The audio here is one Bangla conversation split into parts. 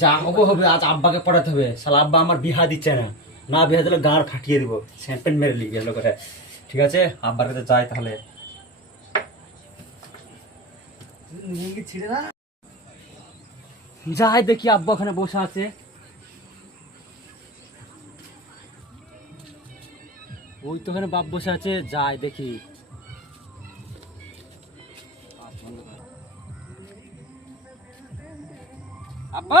যা হবে হবে, আজ আব্বাকে পড়াতে হবে। শালা আব্বা আমার বিহা দিচ্ছে না, না বিহা দিলে গাঁড় ফাটিয়ে দিব, স্যাম্পেন মেরে লিখে গেল করে। ঠিক আছে, আব্বার কাছে যাই তাহলে। যাই দেখি আব্বা ওখানে বসে আছে। ওই তো ওখানে বাপ বসে আছে, যাই দেখি। আব্বা,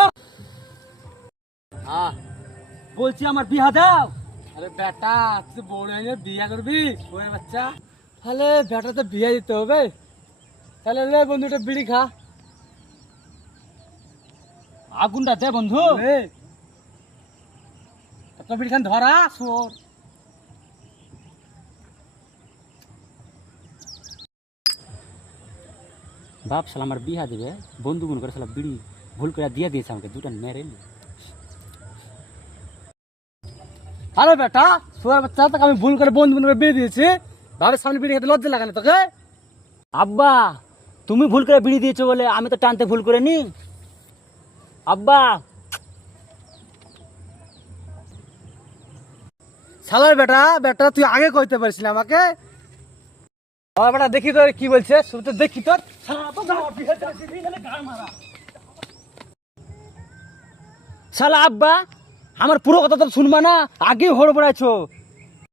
হ্যাঁ বলছি আমার বিহা দাও। আরে বেটা, তুই বড় হয়ে বিয়ে করবি বউয়ের বাচ্চা? তাহলে বেটা তো বিয়ে দিতে হবে। তাহলে লে বন্ধুটা বিড়ি খা। আগুনটা দে বন্ধু। তো বিড়ি খান ধরা শোর। বাপ শালা আমার বিহা দিবে, বন্ধু গুণ করে শালা বিড়ি ভুল করে দিয়ে দিয়েছে আমাকে, দুটা মেরে নি। আরে বেটা, শোয়ার বাচ্চা, তোকে আমি ভুল করে বন্ধু বন্ধু বিয়ে দিয়েছি। ভাবে সামনে বিড়ি খেতে লজ্জা লাগে না তোকে? আব্বা, তুমি ভুল করে বিড়ি দিয়েছো বলে আমি তো টানতে ভুল করে নি। আব্বা, শালার বেটা, বেটা তুই আগে কইতে পারিস না আমাকে। আমার বেটা দেখি তোর কি বলছে, শুরুতে দেখি তোর। শালা আব্বা আমার পুরো কথা তো শুনবা না, আগেই হড় পড়াইছো।